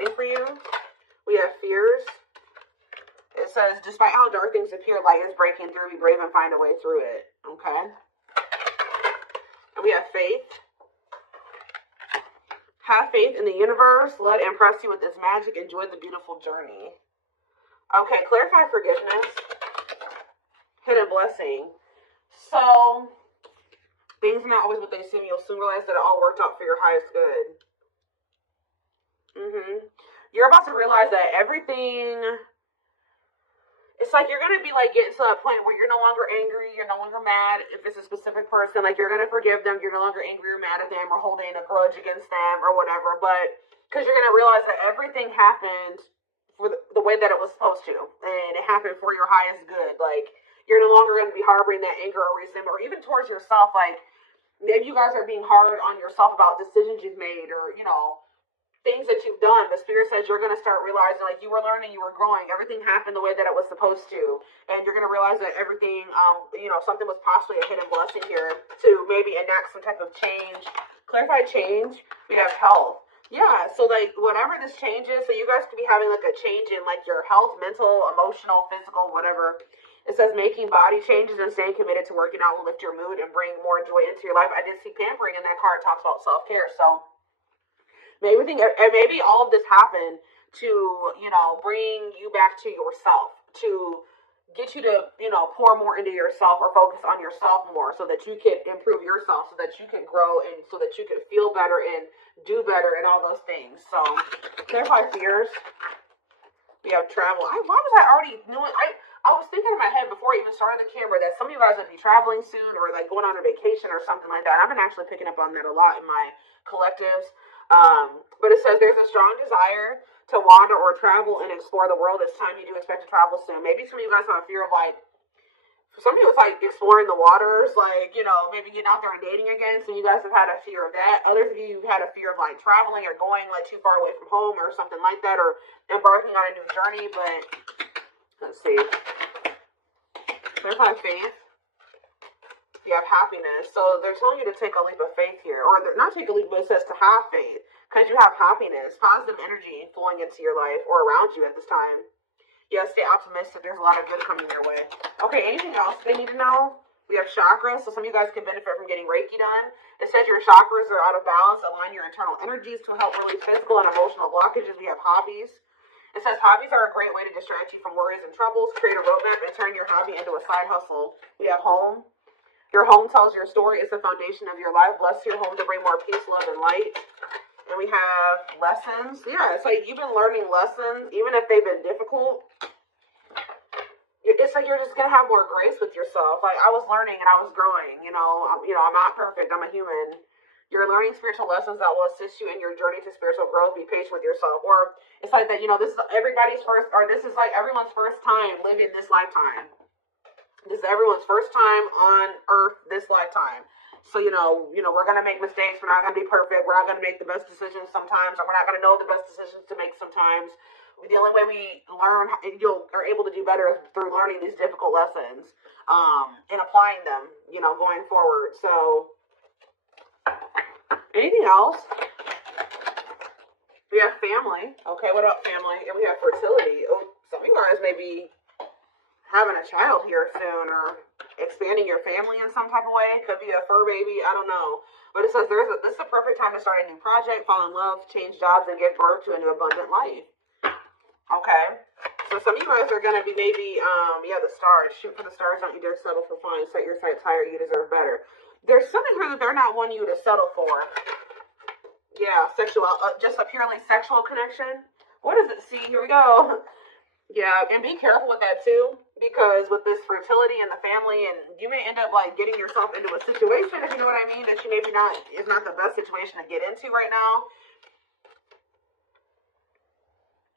waiting for you. We have fears. It says, despite how dark things appear, light is breaking through. Be brave and find a way through it. Okay. And we have faith. Have faith in the universe. Let it impress you with its magic. Enjoy the beautiful journey. Okay, clarify forgiveness. Hidden blessing. So, things are not always what they seem. You'll soon realize that it all worked out for your highest good. You're about to realize that everything... It's like you're going to be like getting to that point where you're no longer angry, you're no longer mad if it's a specific person. Like you're going to forgive them, you're no longer angry or mad at them or holding a grudge against them or whatever. But because you're going to realize that everything happened for the way that it was supposed to. And it happened for your highest good. Like you're no longer going to be harboring that anger or resentment or even towards yourself. Like maybe you guys are being hard on yourself about decisions you've made or, you know, things that you've done. The spirit says you're going to start realizing like you were learning, you were growing, everything happened the way that it was supposed to, and you're going to realize that everything you know, something was possibly a hidden blessing here to maybe enact some type of change. Clarify change. We have health. Yeah, so like whatever this change is, so you guys could be having like a change in like your health, mental, emotional, physical, whatever. It says making body changes and staying committed to working out will lift your mood and bring more joy into your life. I did see pampering in that card. It talks about self-care. So maybe all of this happened to, you know, bring you back to yourself, to get you to, you know, pour more into yourself or focus on yourself more so that you can improve yourself, so that you can grow and so that you can feel better and do better and all those things. So, clarify fears. We have travel. Why was I already knowing? I was thinking in my head before I even started the camera that some of you guys would be traveling soon or like going on a vacation or something like that. I've been actually picking up on that a lot in my collectives. But it says there's a strong desire to wander or travel and explore the world. It's time you do expect to travel soon. Maybe some of you guys have a fear of like, for some of you it's like exploring the waters, like, you know, maybe getting out there and dating again. So you guys have had a fear of that. Others of you have had a fear of like traveling or going like too far away from home or something like that, or embarking on a new journey. But let's see. Clarify faith. You have happiness. So they're telling you to take a leap of faith here. Or not take a leap, but it says to have faith. Because you have happiness, positive energy flowing into your life or around you at this time. Yeah, stay optimistic. There's a lot of good coming your way. Okay, anything else they need to know? We have chakras. So some of you guys can benefit from getting Reiki done. It says your chakras are out of balance. Align your internal energies to help relieve physical and emotional blockages. We have hobbies. It says hobbies are a great way to distract you from worries and troubles. Create a roadmap and turn your hobby into a side hustle. We have home. Your home tells your story. It's the foundation of your life. Bless your home to bring more peace, love, and light. And we have lessons. Yeah, it's like you've been learning lessons, even if they've been difficult. It's like you're just going to have more grace with yourself. Like, I was learning and I was growing. I'm not perfect. I'm a human. You're learning spiritual lessons that will assist you in your journey to spiritual growth. Be patient with yourself. Or it's like that, this is everybody's first, or this is like everyone's first time living this lifetime. This is everyone's first time on earth this lifetime. So, we're going to make mistakes. We're not going to be perfect. We're not going to make the best decisions sometimes. Or we're not going to know the best decisions to make sometimes. The only way we learn and are able to do better is through learning these difficult lessons and applying them, going forward. So, anything else? We have family. Okay, what about family? And we have fertility. Oh, some of you guys may be having a child here soon or expanding your family in some type of way. Could be a fur baby. I don't know. But it says this is the perfect time to start a new project, fall in love, change jobs, and give birth to a new abundant life. Okay. So some of you guys are going to be maybe, the stars. Shoot for the stars. Don't you dare settle for fine. Set your sights higher. You deserve better. There's something here that they're not wanting you to settle for. Yeah, just a purely sexual connection. What does it see? Here we go. Yeah, and be careful with that too, because with this fertility and the family, and you may end up like getting yourself into a situation, if you know what I mean, that you maybe is not the best situation to get into right now.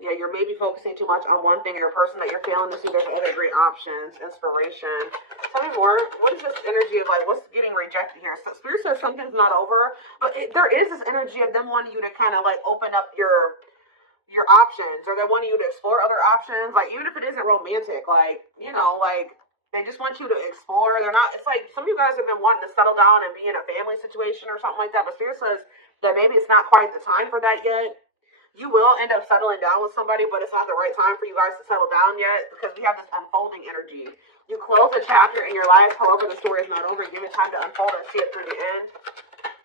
Yeah, you're maybe focusing too much on one thing or a person that you're failing to see. There's other great options, inspiration. Tell me more. What is this energy of like, what's getting rejected here? So Spirit says something's not over, but there is this energy of them wanting you to kind of like open up your options, or they want you to explore other options, like even if it isn't romantic, like they just want you to explore. It's like some of you guys have been wanting to settle down and be in a family situation or something like that, but Spirit says that maybe it's not quite the time for that yet. You will end up settling down with somebody, but it's not the right time for you guys to settle down yet because we have this unfolding energy. You close a chapter in your life, however the story is not over, give it time to unfold and see it through the end.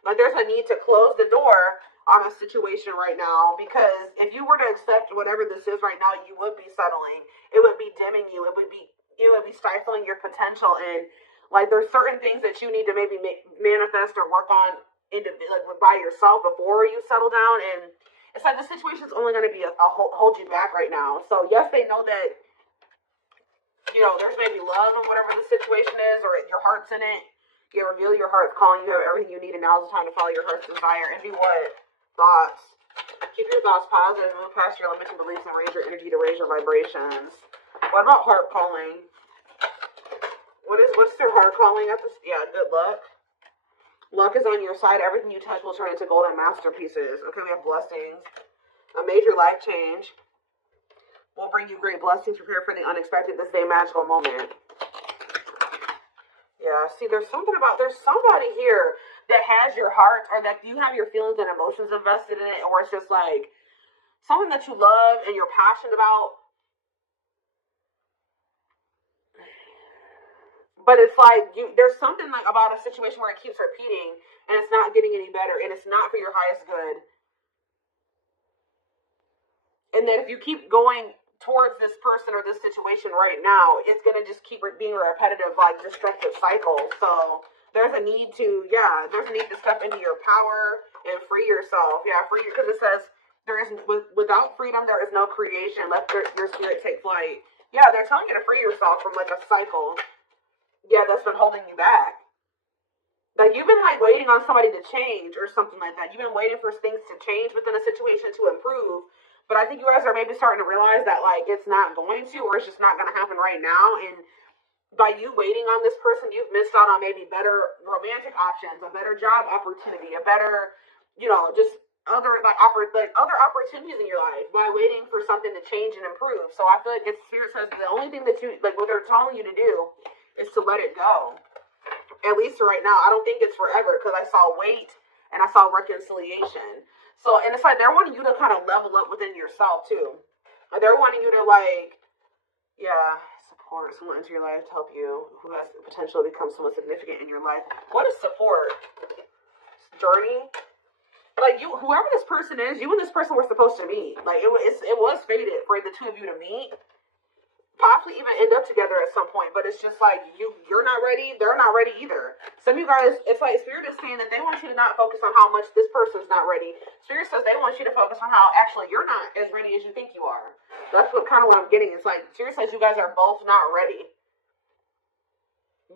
Like there's a need to close the door on a situation right now, because if you were to accept whatever this is right now, you would be settling. It would be dimming you. It would be stifling your potential, and like there's certain things that you need to maybe manifest or work on by yourself before you settle down. And it's like the situation's only going to be a hold you back right now. So yes, they know that, you know, there's maybe love in whatever the situation is, or your heart's in it. You reveal your heart's calling. You have everything you need, and now's the time to follow your heart's desire. And do what? Thoughts. Keep your thoughts positive, move past your limiting beliefs, and raise your energy to raise your vibrations. What about heart calling? What's their heart calling at this? Yeah, good luck. Luck is on your side. Everything you touch will turn into golden masterpieces. Okay, we have blessings. A major life change will bring you great blessings. Prepare for the unexpected this day magical moment. Yeah, see, there's somebody here that has your heart, or that you have your feelings and emotions invested in it, or it's just like something that you love and you're passionate about. But it's like there's something like about a situation where it keeps repeating and it's not getting any better and it's not for your highest good. And then if you keep going towards this person or this situation right now, it's going to just keep being a repetitive, like, destructive cycle. So there's a need to step into your power and free yourself. Yeah, free, because it says without freedom, there is no creation. Let your spirit take flight. Yeah, they're telling you to free yourself from like a cycle. Yeah, that's been holding you back. Like, you've been like waiting on somebody to change or something like that. You've been waiting for things to change within a situation to improve. But I think you guys are maybe starting to realize that, like, it's not going to, or it's just not going to happen right now. And by you waiting on this person, you've missed out on maybe better romantic options, a better job opportunity, a better, you know, just other other opportunities in your life by waiting for something to change and improve. So I feel like Spirit says the only thing that you, like, what they're telling you to do is to let it go. At least right now. I don't think it's forever, because I saw wait and I saw reconciliation. So, and it's like they're wanting you to kind of level up within yourself too. Like, they're wanting you to, like, yeah, support someone into your life to help you who has the potential to become someone significant in your life. What is support? Journey? Like, whoever this person is, you and this person were supposed to meet. Like, it was fated for the two of you to meet. Possibly even end up together at some point, but it's just like you're not ready, they're not ready either. Some of you guys, it's like Spirit is saying that they want you to not focus on how much this person's not ready. Spirit says they want you to focus on how actually you're not as ready as you think you are. That's what I'm getting. It's like Spirit says you guys are both not ready.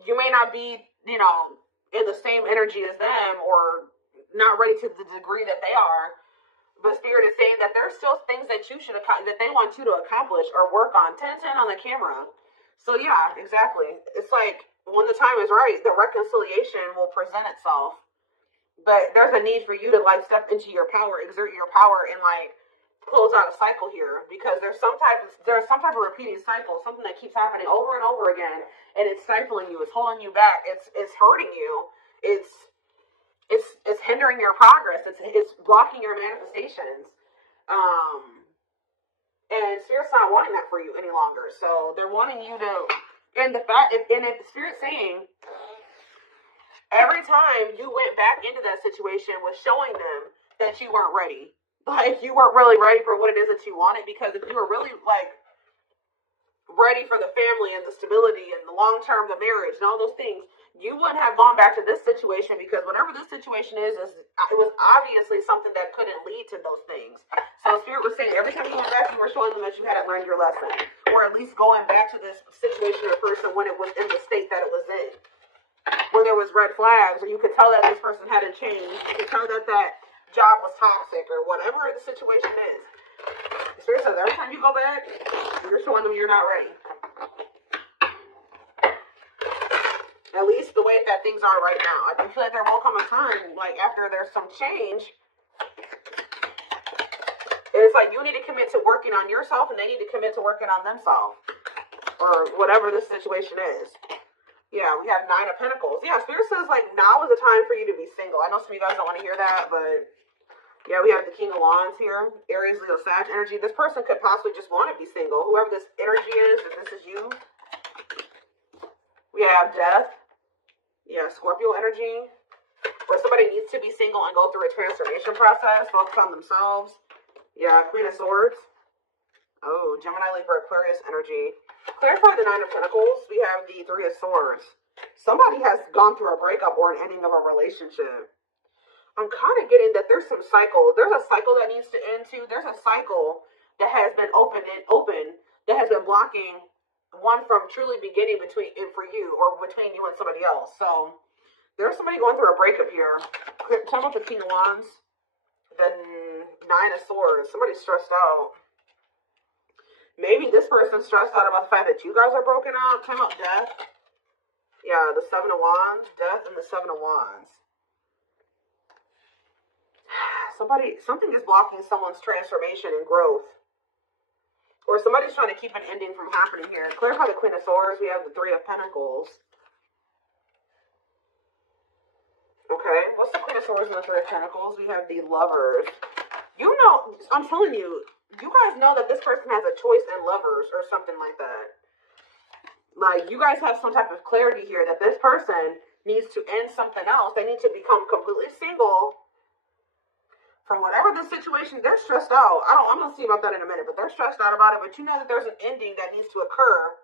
You may not be, you know, in the same energy as them, or not ready to the degree that they are. But Spirit is saying that there's still things that that they want you to accomplish or work on. 10-10 on the camera. So yeah, exactly. It's like when the time is right, the reconciliation will present itself. But there's a need for you to, like, step into your power, exert your power, and, like, close out a cycle here, because there's some type of repeating cycle, something that keeps happening over and over again, and it's stifling you, it's holding you back, it's hurting you, it's hindering your progress. It's blocking your manifestations. And Spirit's not wanting that for you any longer. So they're wanting you to, and if Spirit's saying every time you went back into that situation was showing them that you weren't ready. Like, you weren't really ready for what it is that you wanted, because if you were really, like, ready for the family and the stability and the long term, the marriage and all those things, you wouldn't have gone back to this situation, because whatever this situation is it was obviously something that couldn't lead to those things. So Spirit was saying every time you went back, you were showing them that you hadn't learned your lesson, or at least going back to this situation or person when it was in the state that it was in, when there was red flags, or you could tell that this person hadn't changed, you could tell that job was toxic, or whatever the situation is. Spirit says every time you go back, you're showing them you're not ready. At least the way that things are right now. I feel like there will come a time, like, after there's some change, it's like you need to commit to working on yourself, and they need to commit to working on themselves, or whatever this situation is. Yeah, we have 9 of Pentacles. Yeah, Spirit says, like, now is the time for you to be single. I know some of you guys don't want to hear that, but Yeah, we have the King of Wands here. Aries, Leo, Sag energy. This person could possibly just want to be single. Whoever this energy is, if this is you. We have Death. Yeah, Scorpio energy. Where somebody needs to be single and go through a transformation process. Focus on themselves. Yeah, Queen of Swords. Oh, Gemini, Libra, Aquarius energy. Clarify the Nine of Pentacles. We have the Three of Swords. Somebody has gone through a breakup or an ending of a relationship. I'm kind of getting that there's some cycle. There's a cycle that needs to end too. There's a cycle that has been open that has been blocking one from truly beginning between and for you or between you and somebody else. So there's somebody going through a breakup here. Tell me about the King of Wands, the Nine of Swords. Somebody's stressed out. Maybe this person's stressed out about the fact that you guys are broken up. Tell me about Death. Yeah, the Seven of Wands, Death, and the Seven of Wands. Something is blocking someone's transformation and growth. Or somebody's trying to keep an ending from happening here. Clarify the Queen of Swords. We have the Three of Pentacles. Okay, what's the Queen of Swords and the Three of Pentacles? We have the Lovers. You know, I'm telling you, you guys know that this person has a choice in lovers or something like that. Like, you guys have some type of clarity here that this person needs to end something else. They need to become completely single. From whatever the situation, they're stressed out. I'm going to see about that in a minute, but they're stressed out about it. But you know that there's an ending that needs to occur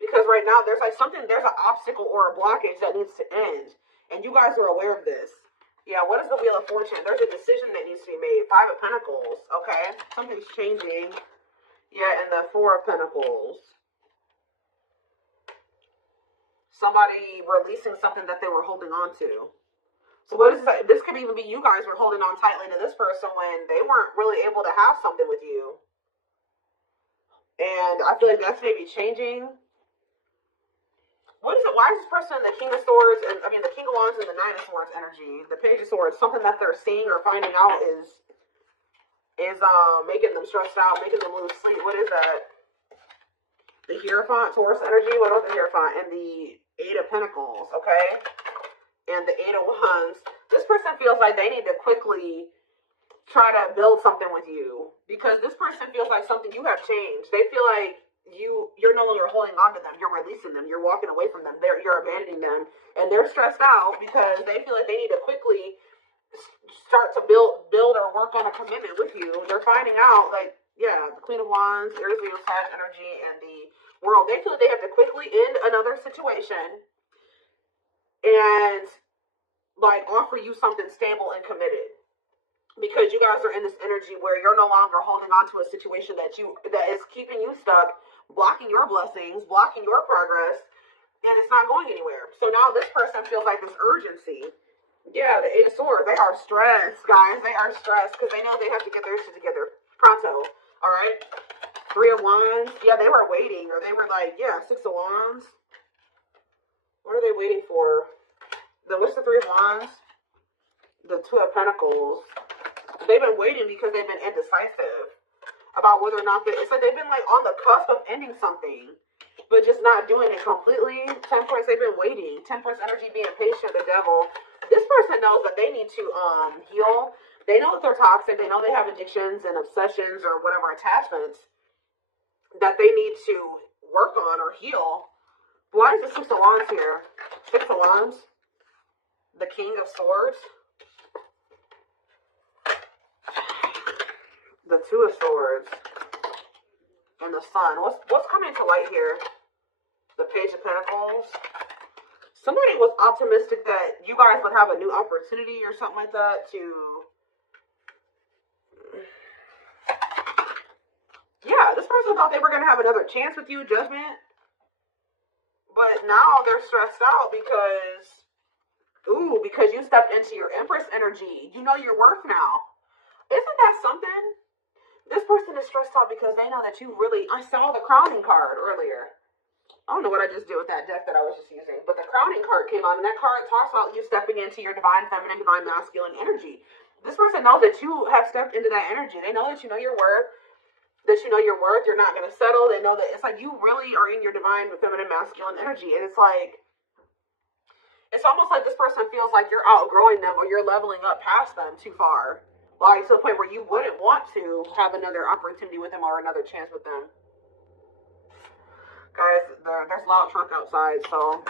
because right now there's like there's an obstacle or a blockage that needs to end. And you guys are aware of this. Yeah, what is the Wheel of Fortune? There's a decision that needs to be made. Five of Pentacles, okay? Something's changing. Yeah, and the Four of Pentacles. Somebody releasing something that they were holding on to. So what is that? This could even be you guys were holding on tightly to this person when they weren't really able to have something with you. And I feel like that's maybe changing. What is it? Why is this person the King of Swords and the King of Wands and the Nine of Swords energy? The Page of Swords, something that they're seeing or finding out is making them stressed out, making them lose sleep. What is that? The Hierophant, Taurus energy. What about the Hierophant? And the Eight of Pentacles, okay? And the Eight of Wands. This person feels like they need to quickly try to build something with you because this person feels like something you have changed. They feel like you're no longer holding on to them. You're releasing them. You're walking away from them. You're abandoning them, and they're stressed out because they feel like they need to quickly start to build or work on a commitment with you. They're finding out like the Queen of Wands, Aries, Leo, Sag energy, and the World. They feel like they have to quickly end another situation and like offer you something stable and committed because you guys are in this energy where you're no longer holding on to a situation that is keeping you stuck, blocking your blessings, blocking your progress, and it's not going anywhere. So now this person feels like this urgency. Yeah, the Eight of Swords, they are stressed, guys. They are stressed because they know they have to get their shit together pronto. All right. Three of Wands. Yeah, they were waiting, or they were like, Six of Wands. What are they waiting for? What's the Three of Wands? The Two of Pentacles. They've been waiting because they've been indecisive about whether or not it's like they've been like on the cusp of ending something, but just not doing it completely. Temperance, they've been waiting. Temperance energy, being patient, the Devil. This person knows that they need to heal. They know that they're toxic. They know they have addictions and obsessions or whatever attachments that they need to work on or heal. Why is the Six of Wands here? Six of Wands. The King of Swords. The Two of Swords. And the Sun. What's coming to light here? The Page of Pentacles. Somebody was optimistic that you guys would have a new opportunity or something like that to... Yeah, this person thought they were going to have another chance with you, Judgment. But now they're stressed out because you stepped into your Empress energy. You know your worth now. Isn't that something? This person is stressed out because they know that I saw the Crowning card earlier. I don't know what I just did with that deck that I was just using, but the Crowning card came on, and that card talks about you stepping into your divine feminine, divine masculine energy. This person knows that you have stepped into that energy. They know that you know your worth, you're not going to settle. They know that it's like you really are in your divine feminine, masculine energy, and it's like, it's almost like this person feels like you're outgrowing them or you're leveling up past them too far. Like, to the point where you wouldn't want to have another opportunity with them or another chance with them. Guys, there's a loud truck outside, so,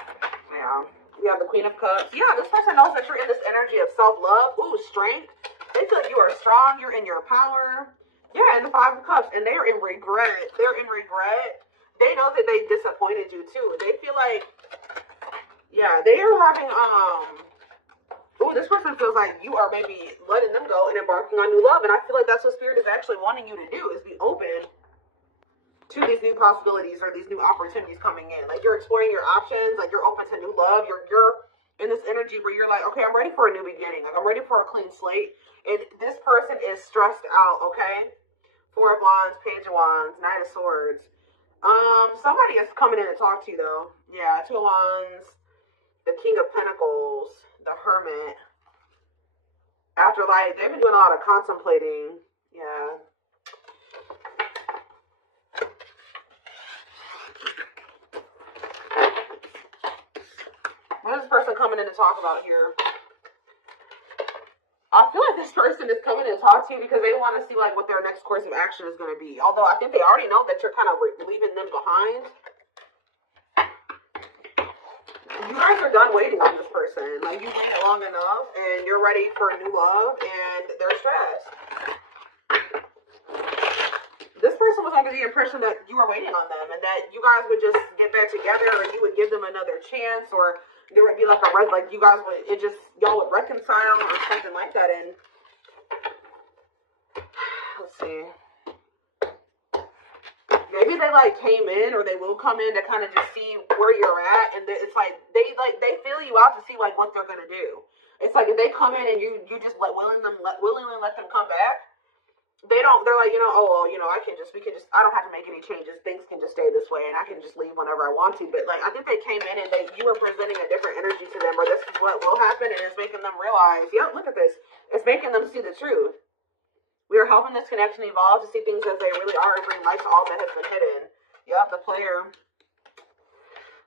yeah. We have the Queen of Cups. Yeah, this person knows that you're in this energy of self-love. Ooh, strength. They feel like you are strong. You're in your power. Yeah, and the Five of Cups. And they're in regret. They're in regret. They know that they disappointed you, too. They feel like, yeah, they are having, ooh, this person feels like you are maybe letting them go and embarking on new love. And I feel like that's what Spirit is actually wanting you to do, is be open to these new possibilities or these new opportunities coming in. Like, you're exploring your options, like you're open to new love. You're in this energy where you're like, okay, I'm ready for a new beginning. Like, I'm ready for a clean slate. And this person is stressed out, okay? Four of Wands, Page of Wands, Knight of Swords. Somebody is coming in to talk to you, though. Yeah, Two of Wands, the King of Pentacles, the Hermit. After, like, they've been doing a lot of contemplating. Yeah. What is this person coming in to talk about here? I feel like this person is coming in to talk to you because they want to see, like, what their next course of action is going to be. Although I think they already know that you're kind of leaving them behind. You guys are done waiting on this person. Like, you waited long enough and you're ready for new love and they're stressed. This person was under the impression that you were waiting on them and that you guys would just get back together or you would give them another chance, or there would be like a like you guys would, y'all would reconcile or something like that. And let's see, maybe they like came in, or they will come in to kind of just see where you're at, and it's like they feel you out to see like what they're gonna do. It's like if they come in and you just willingly let them come back. They're like, I don't have to make any changes. Things can just stay this way and I can just leave whenever I want to. But like, I think they came in and you were presenting a different energy to them, or this is what will happen, and it's making them realize, yeah, look at this. It's making them see the truth. We are helping this connection evolve to see things as they really are and bring light to all that has been hidden. Yep, the player.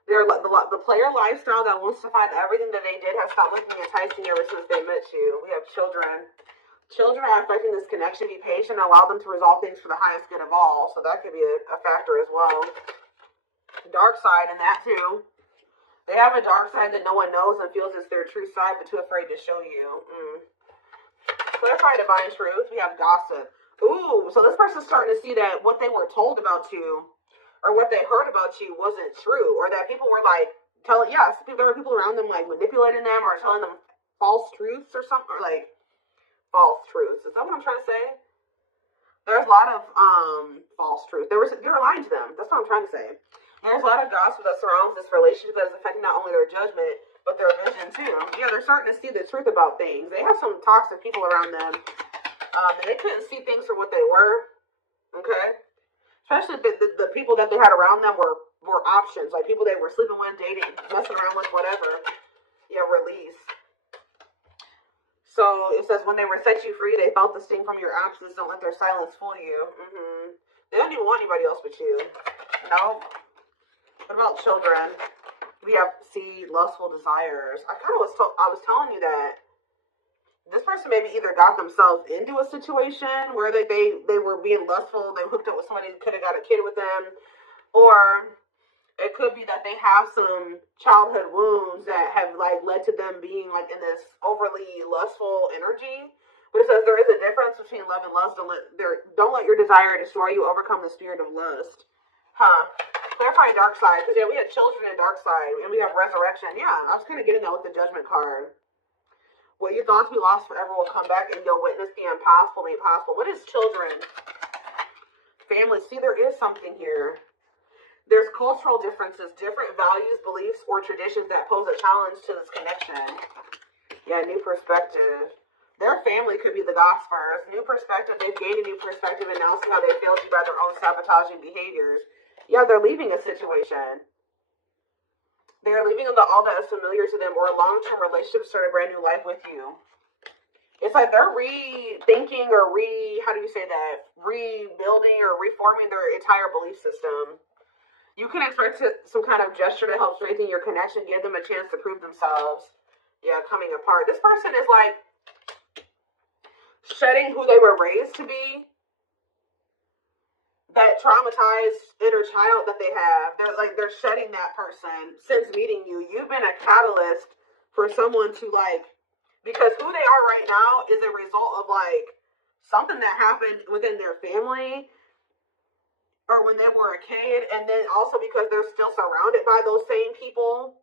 The player lifestyle that wants to find everything that they did has stopped looking enticing ever since they met you. We have children. Children are affecting this connection. Be patient and allow them to resolve things for the highest good of all. So that could be a factor as well. Dark side in that too. They have a dark side that no one knows and feels it's their true side, but too afraid to show you. Clarify divine truth. We have gossip. Ooh, so this person's starting to see that what they were told about you or what they heard about you wasn't true, or that people were like telling, there were people around them like manipulating them or telling them false truths or something, or like false truths. Is that what I'm trying to say? There's a lot of false truth. You're lying to them. That's what I'm trying to say. There's a lot of gossip that surrounds this relationship that is affecting not only their judgment, but their vision too. Yeah, they're starting to see the truth about things. They have some toxic people around them. And they couldn't see things for what they were. Okay? Especially the people that they had around them were options. Like people they were sleeping with, dating, messing around with, whatever. Yeah, release. So it says, when they were set you free, they felt the sting from your absence. Don't let their silence fool you. They don't even want anybody else but you. No. What about children? We have lustful desires. I was telling you that this person maybe either got themselves into a situation where they were being lustful. They hooked up with somebody who could have got a kid with them, or it could be that they have some childhood wounds that have like led to them being like in this overly lustful energy. But it says there is a difference between love and lust. Don't let your desire destroy you. Overcome the spirit of lust. Clarifying dark side, because we had children and dark side, and we have resurrection. Yeah, I was kind of getting that with the judgment card. What you thought to be lost forever will come back, and you'll witness the impossible made possible. What is children? Family. See, there is something here. There's cultural differences, different values, beliefs, or traditions that pose a challenge to this connection. Yeah, new perspective. Their family could be the gossipers. New perspective. They've gained a new perspective and now see how they failed you by their own sabotaging behaviors. Yeah, they're leaving a situation. They're leaving all that is familiar to them, or a long-term relationship, start a brand new life with you. It's like they're rethinking or rebuilding or reforming their entire belief system. You can expect some kind of gesture to help strengthen your connection, give them a chance to prove themselves. Yeah, coming apart. This person is like shedding who they were raised to be, that traumatized inner child that they have. They're shedding that person since meeting you. You've been a catalyst for someone to because who they are right now is a result of something that happened within their family or when they were a kid, and then also because they're still surrounded by those same people.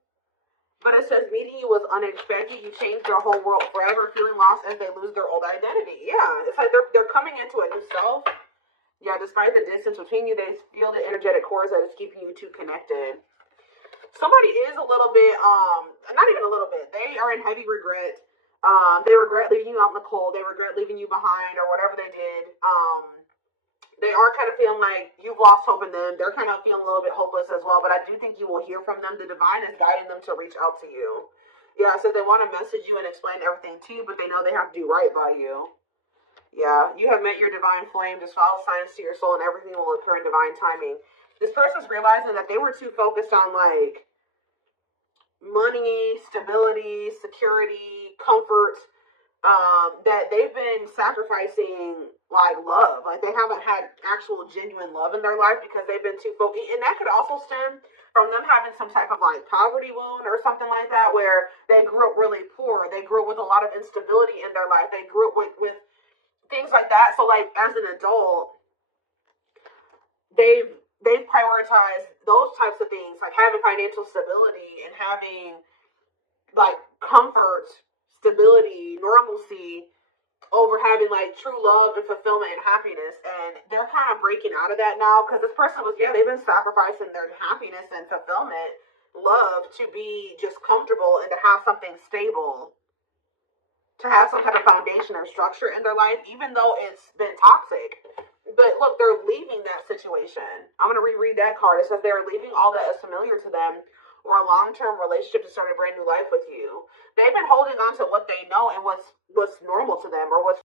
But it says meeting you was unexpected. You changed their whole world forever, feeling lost as they lose their old identity. Yeah, it's like they're coming into a new self. Yeah, despite the distance between you, they feel the energetic cords that is keeping you two connected. Somebody is a little bit, not even a little bit, they are in heavy regret. They regret leaving you out in the cold. They regret leaving you behind or whatever they did. They are kind of feeling like you've lost hope in them. They're kind of feeling a little bit hopeless as well, but I do think you will hear from them. The divine is guiding them to reach out to you. Yeah, so they want to message you and explain everything to you, but they know they have to do right by you. Yeah, you have met your divine flame. Just follow signs to your soul and everything will occur in divine timing. This person's realizing that they were too focused on money, stability, security, comfort, that they've been sacrificing love. They haven't had actual genuine love in their life because they've been too focused. And that could also stem from them having some type of poverty wound or something like that, where they grew up really poor. They grew up with a lot of instability in their life. They grew up with things like that. So as an adult, they've prioritized those types of things, like having financial stability and having comfort, stability, normalcy, over having true love and fulfillment and happiness. And they're kind of breaking out of that now because this person they've been sacrificing their happiness and fulfillment, love, to be just comfortable and to have something stable, to have some type of foundation or structure in their life, even though it's been toxic. But look, they're leaving that situation. I'm going to reread that card. It says they're leaving all that is familiar to them or a long-term relationship to start a brand new life with you. They've been holding on to what they know and what's normal to them or what's